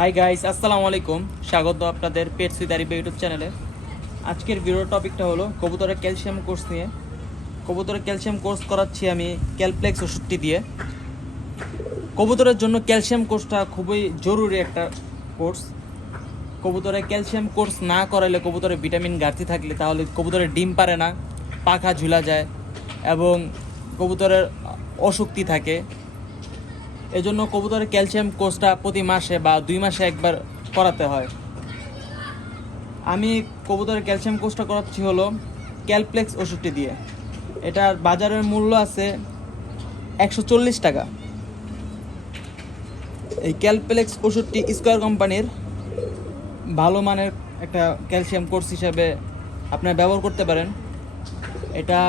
Hi guys আসসালামু আলাইকুম। স্বাগত আপনাদের পেট সুইট আরিফ ইউটিউব চ্যানেলে আজকের ভিডিওর টপিকটা হলো কবুতরের ক্যালসিয়াম কোর্স নিয়ে। কবুতরের ক্যালসিয়াম কোর্স করাচ্ছি আমি ক্যালপ্লেক্স ওষুধটি দিয়ে। কবুতরের জন্য ক্যালসিয়াম কোর্সটা খুবই জরুরি একটা কোর্স কবুতরে ক্যালসিয়াম কোর্স না করালে কবুতরে ভিটামিন ঘাটতি থাকলে তাহলে কবুতরের ডিম পারে না, পাখা ঝুলা যায় এবং কবুতরের অশক্তি থাকে। এজন্য কবুতরের ক্যালসিয়াম কোর্সটা প্রতি মাসে বা দুই মাসে একবার করাতে হয়। আমি কবুতরের ক্যালসিয়াম কোর্সটা করাচ্ছি হলো ক্যালপ্লেক্স ওষুধটি দিয়ে। এটার বাজারের মূল্য আছে একশো চল্লিশ টাকা। এই ক্যালপ্লেক্স ওষুধটি স্কোয়ার কোম্পানির ভালো মানের একটা ক্যালসিয়াম কোর্স হিসাবে আপনারা ব্যবহার করতে পারেন। এটা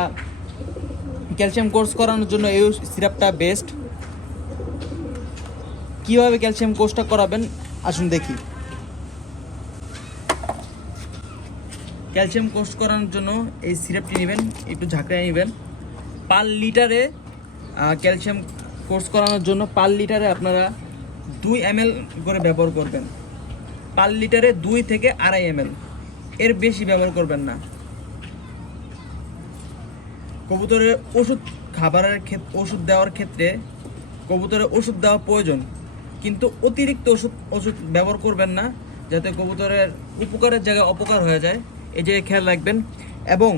ক্যালসিয়াম কোর্স করানোর জন্য এই সিরাপটা বেস্ট। কীভাবে ক্যালসিয়াম কোর্সটা করাবেন? আসুন দেখি। ক্যালসিয়াম কোর্স করানোর জন্য এই সিরাপটি নেবেন, একটু ঝাঁকড়ায় নেবেন। পার লিটারে ক্যালসিয়াম কোর্স করানোর জন্য পার লিটারে আপনারা দুই এম করে ব্যবহার করবেন। পার লিটারে দুই থেকে আড়াই এম এর বেশি ব্যবহার করবেন না। কবুতরের ওষুধ, খাবারের ক্ষেত্রে ওষুধ দেওয়ার ক্ষেত্রে কবুতরের ওষুধ দেওয়া প্রয়োজন। কিন্তু অতিরিক্ত ওষুধ ওষুধ ব্যবহার করবেন না, যাতে কবুতরের উপকারের জায়গায় অপকার হয়ে যায়। এই যে খেয়াল রাখবেন। এবং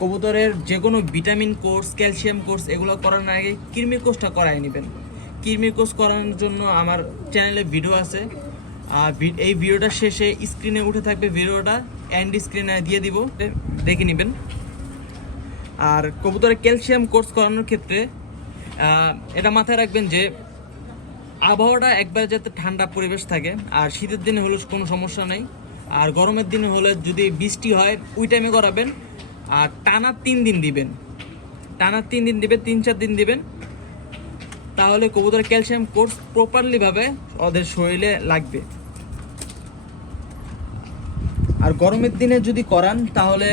কবুতরের যে কোনো ভিটামিন কোর্স, ক্যালসিয়াম কোর্স, এগুলো করানোর আগে কৃমি কোর্সটা করাই নেবেন। কৃমি কোর্স করানোর জন্য আমার চ্যানেলে ভিডিও আছে। এই ভিডিওটা শেষে স্ক্রিনে উঠে থাকবে ভিডিওটা অ্যান্ড স্ক্রিনে দিয়ে দিব। দেখে নেবেন। আর কবুতরের ক্যালসিয়াম কোর্স করানোর ক্ষেত্রে এটা মাথায় রাখবেন যে আবহাওয়াটা একবার যাতে ঠান্ডা পরিবেশ থাকে, আর শীতের দিনে হলে কোনো সমস্যা নেই, আর গরমের দিনে হলে যদি বৃষ্টি হয়, ওই টাইমে করাবেন আর টানা তিন দিন দিবেন। টানা তিন দিন দিবেন, তিন চার দিন দিবেন, তাহলে কবুতরের ক্যালসিয়াম কোর্স প্রপারলিভাবে ওদের শরীরে লাগবে। আর গরমের দিনে যদি করান, তাহলে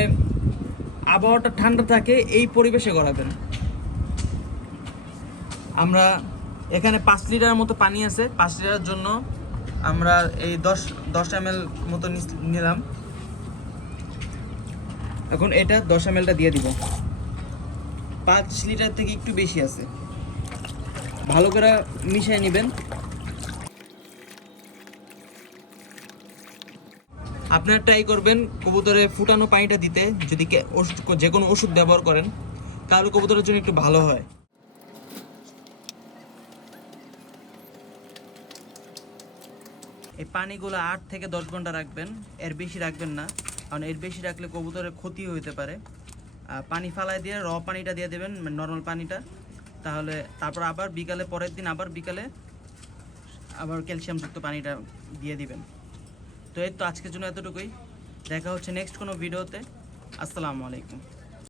আবহাওয়াটা ঠান্ডা থাকে, এই পরিবেশে করাবেন আমরা এখানে পাঁচ লিটার মতো পানি আছে, পাঁচ লিটারের জন্য আমরা এই দশ দশ এম এল মতো নিলাম। এখন এটা দশ এম এলটা দিয়ে দিব। পাঁচ লিটার থেকে একটু বেশি আছে। ভালো করে মিশিয়ে নেবেন। আপনারা ট্রাই করবেন কবুতরে ফুটানো পানিটা দিতে। যদি ওষুধ, যে কোনো ওষুধ ব্যবহার করেন, তাহলে কবুতরের জন্য একটু ভালো হয়। এই পানিগুলো আট থেকে দশ ঘণ্টা রাখবেন। এর বেশি রাখবেন না, কারণ এর বেশি রাখলে কবুতরের ক্ষতি হতে পারে। পানি ফালাই দিয়ে র পানিটা দিয়ে দেবেন নর্মাল পানিটা। তাহলে তারপর আবার বিকালে, পরের দিন আবার বিকালে আবার ক্যালসিয়ামযুক্ত পানিটা দিয়ে দিবেন। তো এই তো আজকের জন্য এতটুকুই। দেখা হচ্ছে নেক্সট কোনো ভিডিওতে। আসসালামু আলাইকুম।